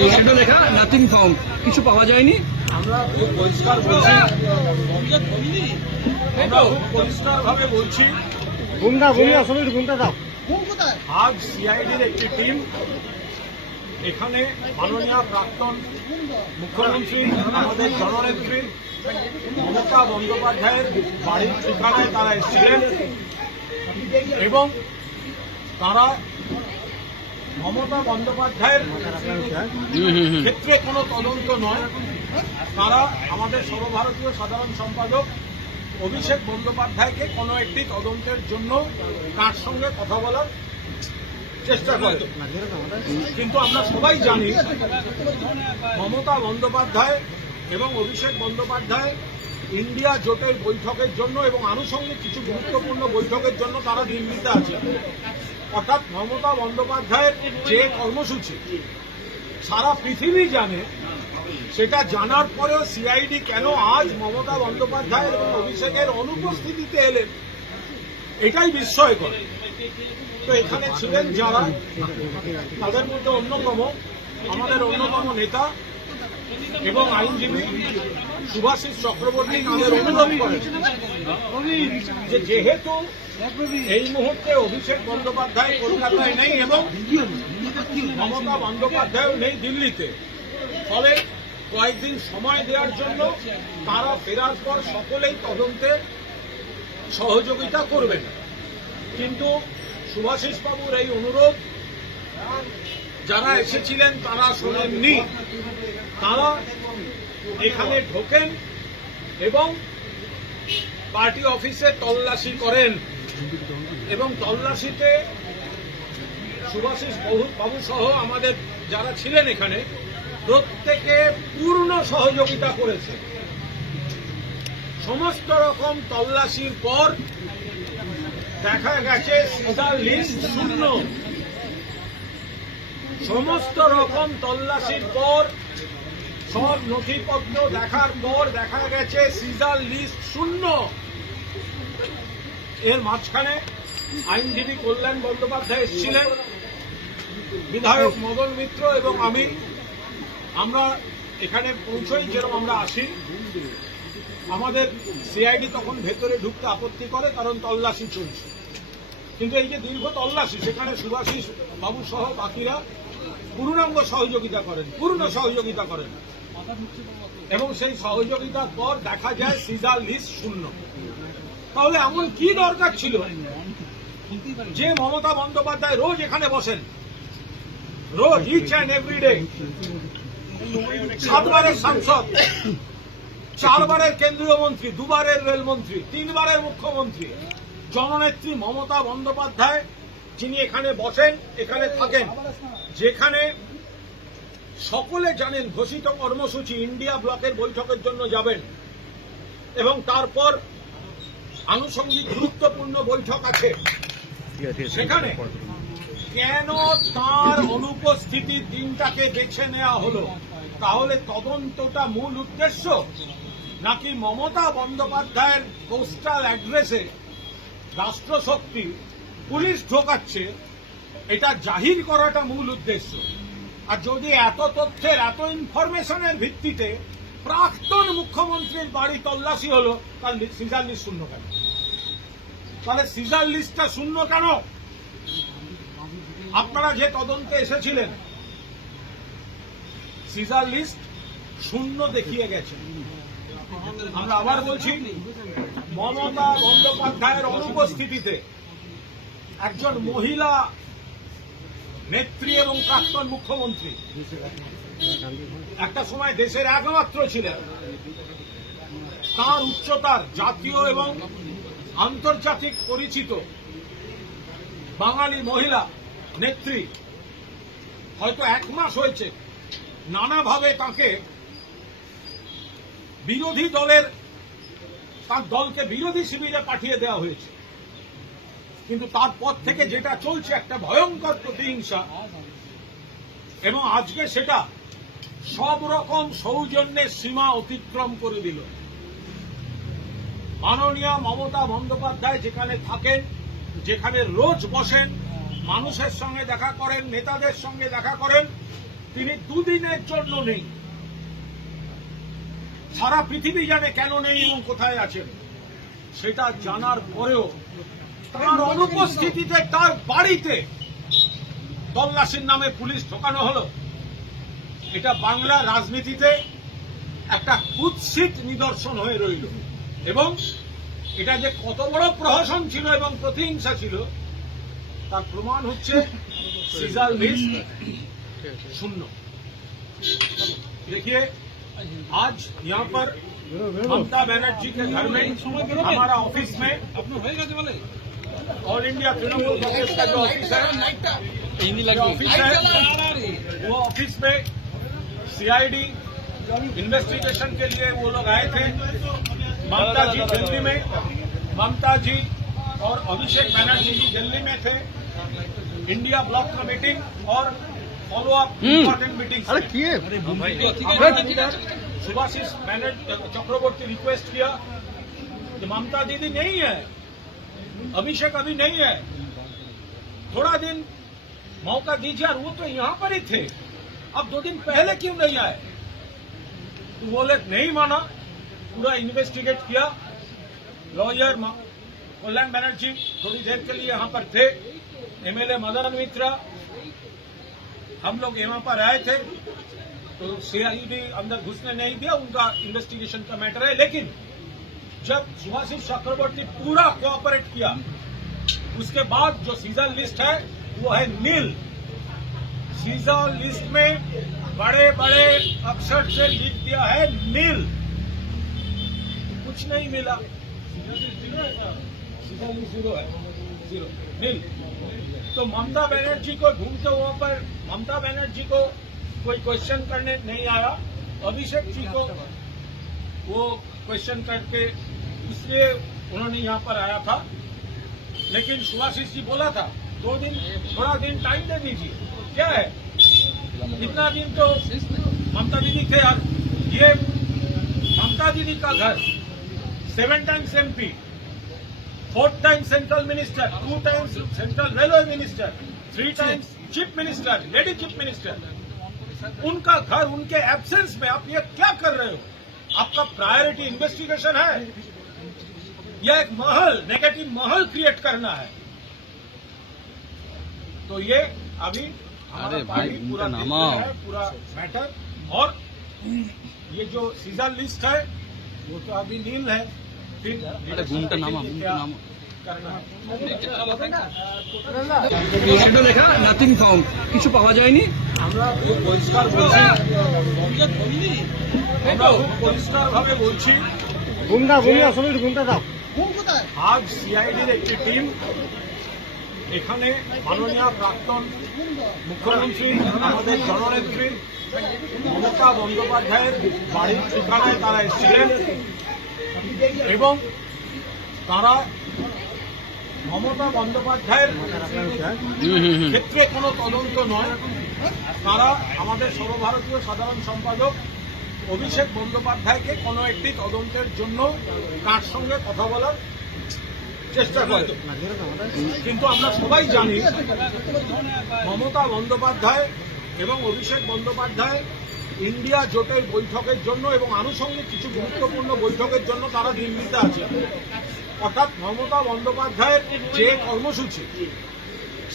লেখা nothing found, কিছু পাওয়া যায়নি। আমরা খুব পরিষ্কার বলছি, পরিষ্কারভাবে বলছি, আজ সিআইডির একটি টিম এখানে মাননীয় প্রাক্তন মুখ্যমন্ত্রী আমাদের জননেত্রী মমতা বন্দ্যোপাধ্যায়ের বাড়ির ঠিকানায় তারা এসেছিলেন এবং তারা মমতা বন্দ্যোপাধ্যায়ের ক্ষেত্রে কোনো তদন্ত নয়, তারা আমাদের সর্বভারতীয় সাধারণ সম্পাদক অভিষেক বন্দ্যোপাধ্যায়কে কোনো একটি তদন্তের জন্য তার সঙ্গে কথা বলার চেষ্টা করে। কিন্তু আমরা সবাই জানি মমতা বন্দ্যোপাধ্যায় এবং অভিষেক বন্দ্যোপাধ্যায় ইন্ডিয়া জোটের বৈঠকের জন্য এবং আনুষঙ্গিক কিছু গুরুত্বপূর্ণ বৈঠকের জন্য তারা দিল্লিতে আছে। অর্থাৎ মমতা বন্দ্যোপাধ্যায়ের যে কর্মসূচি সারা পৃথিবী জানে, সেটা জানার পরেও সিআইডি কেন আজ মমতা বন্দ্যোপাধ্যায় এবং অভিষেকের অনুপস্থিতিতে এলেন, এটাই বিস্ময়কর। তো এখানে ছিলেন যারা, তাদের মধ্যে আমাদের অন্যতম নেতা এবং আইনজীবী শুভাশিস চক্রবর্তী তাদের অনুরোধ করেন যে যেহেতু এই মুহূর্তে অভিষেক বন্দ্যোপাধ্যায় কলকাতায় নেই এবং মমতা বন্দ্যোপাধ্যায়ও নেই দিল্লিতে, ফলে কয়েকদিন সময় দেওয়ার জন্য তারা ফেরার পর সকলেই তদন্তে সহযোগিতা করবেন। কিন্তু শুভাশিস বাবুর এই অনুরোধ যারা এসেছিলেন তারা শোনেননি। তারা এখানে ঢোকেন এবং পার্টি অফিসে তল্লাশি করেন এবং তল্লাশিতে শুভাশিস বাবু সহ আমাদের যারা ছিলেন এখানে প্রত্যেকে পূর্ণ সহযোগিতা করেছে। সমস্ত রকম তল্লাশির পর দেখা গেছে সিজার লিস্ট শূন্য। সমস্ত রকম তল্লাশির পর সব নথিপত্র দেখার পর দেখা গেছে সিজার লিস্ট শূন্য। এর মাঝখানে আইনজীবী কল্যাণ বন্দ্যোপাধ্যায় এসেছিলেন, বিধায়ক মদন মিত্র এবং আমরা এখানে পৌঁছই, যেরকম আমরা আসি, আমাদের সিআইডি তখন ভেতরে ঢুকতে আপত্তি করে কারণ তল্লাশি চলছে। কিন্তু এই যে দীর্ঘ তল্লাশি, সেখানে শুভাশিস বাবু সহ বাকিরা পূর্ণাঙ্গ পূর্ণ সহযোগিতা করেন এবং সেই সহযোগিতার পর দেখা যায় সিজার লিস্ট শূন্য। তাহলে এমন কি দরকার ছিল যে মমতা বন্দ্যোপাধ্যায় রোজ এখানে বসেন, রোজ ইচ অ্যান্ড এভরিডে, 7 বারের সাংসদ, 4 বারের কেন্দ্রীয় মন্ত্রী, 2 বারের রেলমন্ত্রী, 3 বারের মুখ্যমন্ত্রী, জননেত্রী মমতা বন্দ্যোপাধ্যায় যিনি এখানে বসেন, এখানে থাকেন, যেখানে সকলে জানেন ঘোষিত কর্মসূচি ইন্ডিয়া ব্লকের বৈঠকের জন্য যাবেন এবং তারপর আনুষঙ্গিক গুরুত্বপূর্ণ বৈঠক আছে, সেখানে কেন তার অনুপস্থিতির দিনটাকে বেছে নেওয়া হলো? তাহলে তদন্তটা মূল উদ্দেশ্য, নাকি মমতা বন্দ্যোপাধ্যায়ের পোস্টাল অ্যাড্রেসে রাষ্ট্রশক্তি পুলিশ ঢোকাচ্ছে এটা জাহির করাটা মূল উদ্দেশ্য? আর যদি এত তথ্যের, এত ইনফরমেশনের ভিত্তিতে প্রাক্তন মুখ্যমন্ত্রীর বাড়ি তল্লাশি হলো, তাহলে সিজার লিস্ট শূন্য কেন? তাহলে সিজার লিস্টটা শূন্য কেন? আপনারা যে তদন্তে এসেছিলেন সিজার লিস্ট শূন্য দেখিয়ে গেছেন। আমরা আবার বলছি, মমতা বন্দ্যোপাধ্যায়ের অনুপস্থিতিতে একজন মহিলা নেত্রী এবং প্রাক্তন মুখ্যমন্ত্রী, একটা সময় দেশের একমাত্র ছিলেন, তার উচ্চতার জাতীয় এবং আন্তর্জাতিক পরিচিত বাঙালি মহিলা নেত্রী, হয়তো 1 মাস হয়েছে নানাভাবে তাকে বিরোধী তার দলকে বিরোধী শিবিরে পাঠিয়ে দেওয়া হয়েছে। কিন্তু তারপর থেকে যেটা চলছে একটা ভয়ঙ্কর প্রতিহিংসা, এবং আজকে সেটা সব রকম সৌজন্যের সীমা অতিক্রম করে দিল। মাননীয় মমতা বন্দ্যোপাধ্যায় যেখানে থাকেন, যেখানে রোজ বসেন, মানুষের সঙ্গে দেখা করেন, নেতাদের সঙ্গে দেখা করেন, তিনি দুদিনের জন্য নেই। সারা পৃথিবী জানে কেন নেই এবং কোথায় আছেন। সেটা জানার পরেও তার অনুপস্থিতিতে তার বাড়িতে তল্লাশির নামে পুলিশ ঢোকানো হলো। এটা বাংলা রাজনীতিতে একটা কুৎসিত নিদর্শন হয়ে রইল এবং এটা যে কত বড় প্রহসন ছিল এবং প্রতিহিংসা ছিল তার প্রমাণ হচ্ছে सीजर लिस्ट शून्य। देखिए आज यहाँ पर ममता बनर्जी के घर में हमारा ऑफिस में ऑल इंडिया तृणमूल कांग्रेस का जो ऑफिस है वो ऑफिस में सीआईडी इन्वेस्टिगेशन के लिए वो लोग आए थे। ममता जी दिल्ली में, ममता जी और अभिषेक बनर्जी जी दिल्ली में थे। इंडिया ब्लॉक का मीटिंग और follow up important meeting. Subhashis Chakraborty request किया कि ममता दीदी नहीं है, अभिषेक अभी नहीं है, थोड़ा दिन मौका दीजिए। और वो तो यहाँ पर ही थे, अब 2 दिन पहले क्यों नहीं आए? तो वो लोग नहीं माना, पूरा इन्वेस्टिगेट किया। लॉयर कल्याण बनर्जी थोड़ी देर के लिए यहाँ पर थे, एमएलए मदन मित्रा, हम लोग यहाँ पर आए थे तो सीआईडी अंदर घुसने नहीं दिया, उनका इन्वेस्टिगेशन का मैटर है। लेकिन जब सुभाषिस चक्रवर्ती पूरा कोऑपरेट किया उसके बाद जो सीजर लिस्ट है वो है नील। सीजर लिस्ट में बड़े बड़े अक्षर से लिख दिया है नील, कुछ नहीं मिला। सीजर लिस्ट 0 है, 0 नील। तो ममता बनर्जी को ढूंढते वहां पर ममता बनर्जी को कोई क्वेश्चन करने नहीं आया, अभिषेक जी को वो क्वेश्चन करके इसलिए उन्होंने यहाँ पर आया था। लेकिन सुभाषिस जी बोला था 2 दिन, थोड़ा दिन टाइम दे दीजिए। क्या है इतना दिन तो ममता दीदी थे यार। ये ममता दीदी का घर 7 times MP, 4 times central minister, 2 times central railway minister, 3 times chief minister, lady chief minister, उनका घर उनके एब्सेंस में आप ये क्या कर रहे हो? आपका प्रायोरिटी इन्वेस्टिगेशन है या एक महल, नेगेटिव महल क्रिएट करना है? तो ये अभी हमारा पार्टी पूरा देख रहा है, पूरा मैटर। और ये जो सीजर लिस्ट है वो तो अभी नील है, फिर আপনার লেখা নাথিং ফাউন্ড, কিছু পাওয়া যায়নি। আমরা খুব পরিষ্কার বলছি, আমরা খুব পরিষ্কার ভাবে বলছি, আজ সিআইডির একটি টিম এখানে মাননীয় প্রাক্তন মুখ্যমন্ত্রী আমাদের জননেত্রী মমতা বন্দ্যোপাধ্যায়ের বাড়ির ঠিকানায় তারা এসেছিলেন এবং তারা মমতা বন্দ্যোপাধ্যায়ের ক্ষেত্রে কোনো তদন্ত নয়, তারা আমাদের সর্বভারতীয় সাধারণ সম্পাদক অভিষেক বন্দ্যোপাধ্যায়কে কোনো একটি তদন্তের জন্য তার সঙ্গে কথা বলার চেষ্টা করে। কিন্তু আমরা সবাই জানি মমতা বন্দ্যোপাধ্যায় এবং অভিষেক বন্দ্যোপাধ্যায় ইন্ডিয়া জোটের বৈঠকের জন্য এবং আনুষঙ্গিক কিছু গুরুত্বপূর্ণ বৈঠকের জন্য তারা দিল্লিতে আছে। অর্থাৎ মমতা বন্দ্যোপাধ্যায়ের যে কর্মসূচি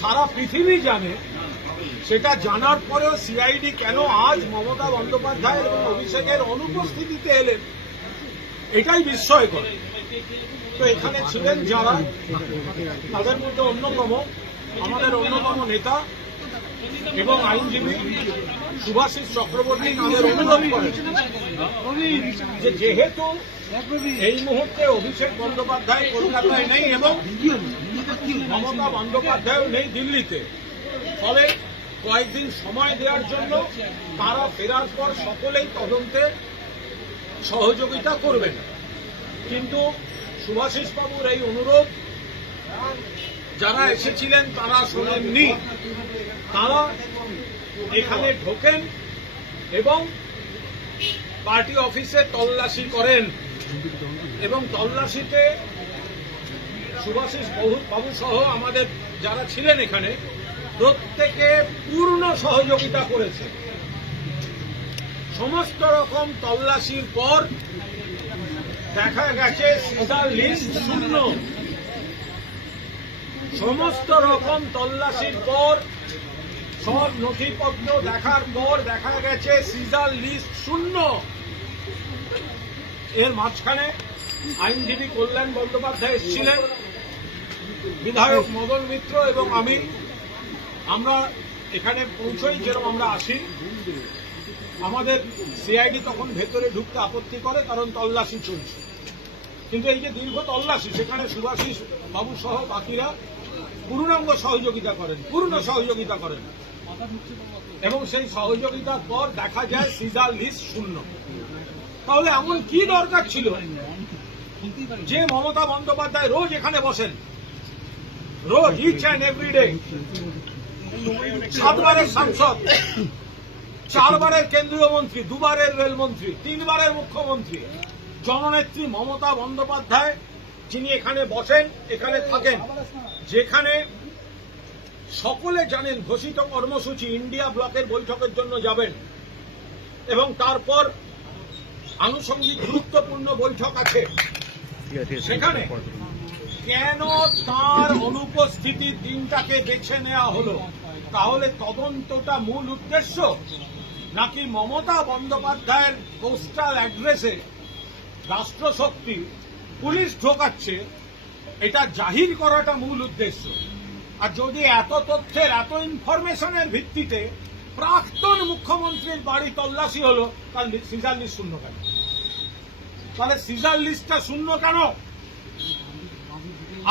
সারা পৃথিবী জানে, সেটা জানার পরেও সিআইডি কেন আজ মমতা বন্দ্যোপাধ্যায় এবং অভিষেকের অনুপস্থিতিতে এলেন, এটাই বিস্ময়কর। তো এখানে ছিলেন যারা, তাদের মধ্যে অন্যতম আমাদের অন্যতম নেতা এবং আইনজীবী সুভাষিস চক্রবর্তী তাদের অনুরোধ করেন যে যেহেতু এই মুহূর্তে অভিষেক বন্দ্যোপাধ্যায় কলকাতায় নেই এবং মমতা বন্দ্যোপাধ্যায়ও নেই দিল্লিতে, ফলে কয়েকদিন সময় দেওয়ার জন্য তারা ফেরার পর সকলেই তদন্তে সহযোগিতা করবেন। কিন্তু সুভাষিস বাবুর এই অনুরোধ যারা এসেছিলেন তারা শোনেননি, তারা এখানে ঢোকেন এবং পার্টি অফিসে তল্লাশি করেন এবং তল্লাশিতে সুভাষিস বাবু সহ আমাদের যারা ছিলেন এখানে প্রত্যেকে পূর্ণ সহযোগিতা করেছে। সমস্ত রকম তল্লাশির পর দেখা গেছে সিজার লিস্ট শূন্য। সমস্ত রকম তল্লাশির পর সব নথিপত্র দেখার পর দেখা গেছে সিজার লিস্ট শূন্য। এর মাঝখানে আইনজীবী কল্যাণ বন্দ্যোপাধ্যায় এসেছিলেন, বিধায়ক মদন মিত্র এবং আমরা এখানে পৌঁছই, যেরকম আমরা আসি, আমাদের সিআইডি তখন ভেতরে ঢুকতে আপত্তি করে, কারণ তল্লাশি চলছে। কিন্তু এই যে দীর্ঘ তল্লাশি, সেখানে সুভাষিস বাবু সহ বাকিরা পূর্ণাঙ্গ সহযোগিতা করেন এবং সেই সহযোগিতার পর দেখা যায় সিজার লিস্ট শূন্য। তাহলে এমন কি দরকার ছিল যে মমতা বন্দ্যোপাধ্যায় রোজ এখানে বসেন, রোজ ইচ অ্যান্ড এভরিডে, 7 বারের সাংসদ, 4 বারের কেন্দ্রীয় মন্ত্রী, 2 বারের রেলমন্ত্রী, 3 বারের মুখ্যমন্ত্রী, জননেত্রী মমতা বন্দ্যোপাধ্যায়, যিনি এখানে বসেন, এখানে থাকেন, যেখানে সকলে জানেন ঘোষিত কর্মসূচি ইন্ডিয়া ব্লকের বৈঠকের জন্য যাবেন এবং তারপর আনুষঙ্গিক গুরুত্বপূর্ণ বৈঠক আছে, সেখানে কেন তার অনুপস্থিতির দিনটাকে বেছে নেওয়া হলো? তাহলে তদন্তটা মূল উদ্দেশ্য, নাকি মমতা বন্দ্যোপাধ্যায়ের পোস্টাল অ্যাড্রেসে রাষ্ট্রশক্তি পুলিশ ঢোকাচ্ছে, এটা জাহির করাটা মূল উদ্দেশ্য? আর যদি এত তথ্যের, এত ইনফরমেশনের ভিত্তিতে প্রাক্তন মুখ্যমন্ত্রীর বাড়ি তল্লাশি হলো, তাহলে সিজার লিস্ট শূন্য কেন? তাহলে সিজার লিস্টটা শূন্য কেন?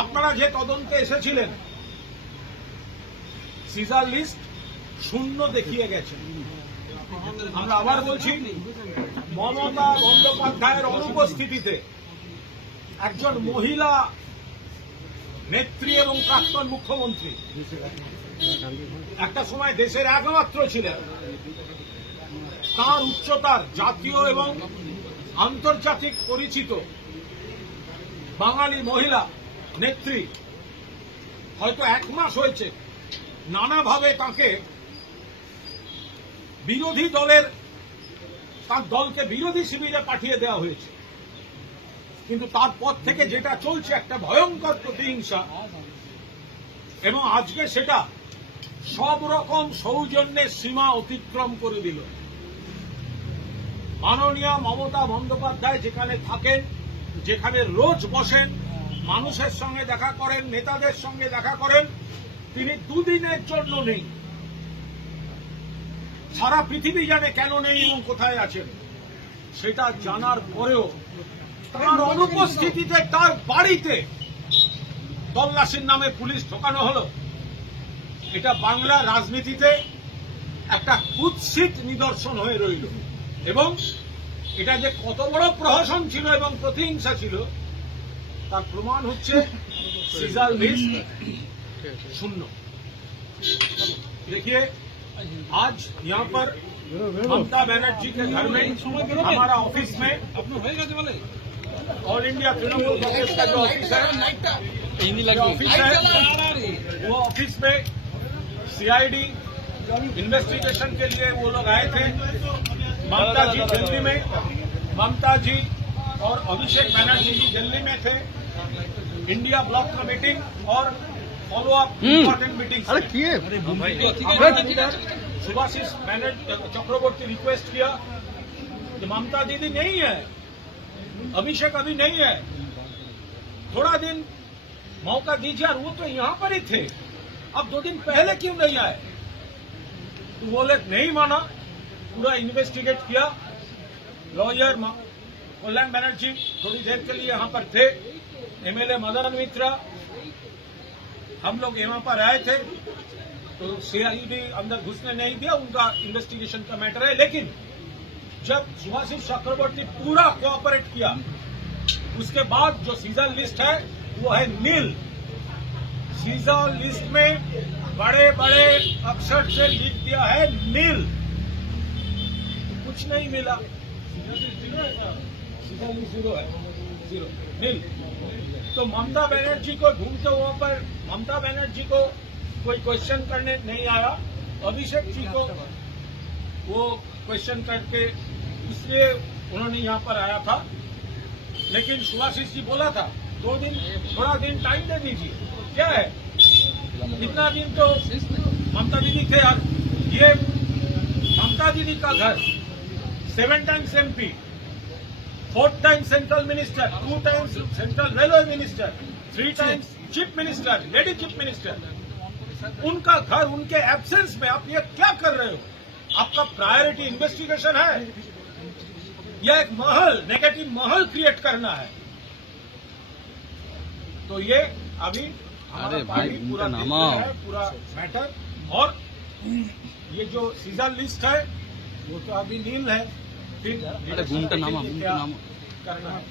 আপনারা যে তদন্তে এসেছিলেন, সিজার লিস্ট শূন্য দেখিয়ে গেছেন। আমরা আবার বলছি, মমতা বন্দ্যোপাধ্যায়ের অনুপস্থিতিতে একজন মহিলা নেত্রী এবং প্রাক্তন মুখ্যমন্ত্রী, একটা সময় দেশের একমাত্র ছিলেন, তার উচ্চতার জাতীয় এবং আন্তর্জাতিক পরিচিত বাঙালি মহিলা নেত্রী, হয়তো 1 মাস হয়েছে নানাভাবে তাকে বিরোধী দলের, তার দলকে বিরোধী শিবিরে পাঠিয়ে দেওয়া হয়েছে। কিন্তু তারপর থেকে যেটা চলছে একটা ভয়ঙ্কর প্রতিহিংসা, এবং আজকে সেটা সব রকম সৌজন্যের সীমা অতিক্রম করে দিল। মাননীয় মমতা বন্দ্যোপাধ্যায় যেখানে থাকেন, যেখানে রোজ বসেন, মানুষের সঙ্গে দেখা করেন, নেতাদের সঙ্গে দেখা করেন, তিনি 2 দিনের জন্য নেই। সারা পৃথিবী জানে কেন নেই এবং কোথায় আছেন। সেটা জানার পরেও তার অনুপস্থিতিতে তার বাড়িতে তল্লাশির নামে পুলিশ ঢোকানো হলো। এটা বাংলা রাজনীতিতে একটা কুৎসিত নিদর্শন হয়ে রইল, এবং এটা যে কত বড় প্রহসন ছিল এবং প্রতিহিংসা ছিল তার প্রমাণ হচ্ছে সিজার লিস্ট शून्य। देखिए आज यहाँ पर ममता बनर्जी के घर में, हमारा ऑफिस में, ऑल इंडिया तृणमूल कांग्रेस का जो ऑफिस है, वो ऑफिस में सीआईडी इन्वेस्टिगेशन के लिए वो लोग आए थे। ममता जी दिल्ली में, ममता जी और अभिषेक बनर्जी जी दिल्ली में थे। इंडिया ब्लॉक का मीटिंग और follow up important meeting. Subhashis Chakraborty request किया कि ममता दीदी नहीं है, अभिषेक अभी नहीं है, थोड़ा दिन मौका दीजिए। और वो तो यहाँ पर ही थे, अब 2 दिन पहले क्यों नहीं आए? तो वो लोग नहीं माना, पूरा इन्वेस्टिगेट किया। लॉयर कल्याण बनर्जी थोड़ी देर के लिए यहाँ पर थे, एमएलए मदन मित्रा, हम लोग यहाँ पर आए थे, तो सीआईडी अंदर घुसने नहीं दिया, उनका इन्वेस्टिगेशन का मैटर है। लेकिन जब सुभाषिस चक्रवर्ती पूरा कोऑपरेट किया, उसके बाद जो सीजर लिस्ट है वो है नील। सीजर लिस्ट में बड़े बड़े अक्षर से लिख दिया है नील, कुछ नहीं मिला। सीजर लिस्ट 0 है, 0 नील। तो ममता बनर्जी को ढूंढते वहां पर ममता बनर्जी को कोई क्वेश्चन करने नहीं आया, अभिषेक जी को वो क्वेश्चन करके इसलिए उन्होंने यहाँ पर आया था। लेकिन सुभाषिस जी बोला था 2 दिन, थोड़ा दिन टाइम दे दीजिए। क्या है, इतना दिन तो ममता दीदी थे यार। ये ममता दीदी का घर 7 times MP, 4 times central minister, 2 times central railway minister, 3 times chief minister, lady chief minister, उनका घर उनके एब्सेंस में आप ये क्या कर रहे हो? आपका प्रायोरिटी इन्वेस्टिगेशन है या एक महल, नेगेटिव महल क्रिएट करना है? तो ये अभी हमारा पार्टी पूरा देख रहा है, पूरा मैटर। और ये जो सीजर लिस्ट है वो तो अभी नील है, फिर घूमता नामा करना है।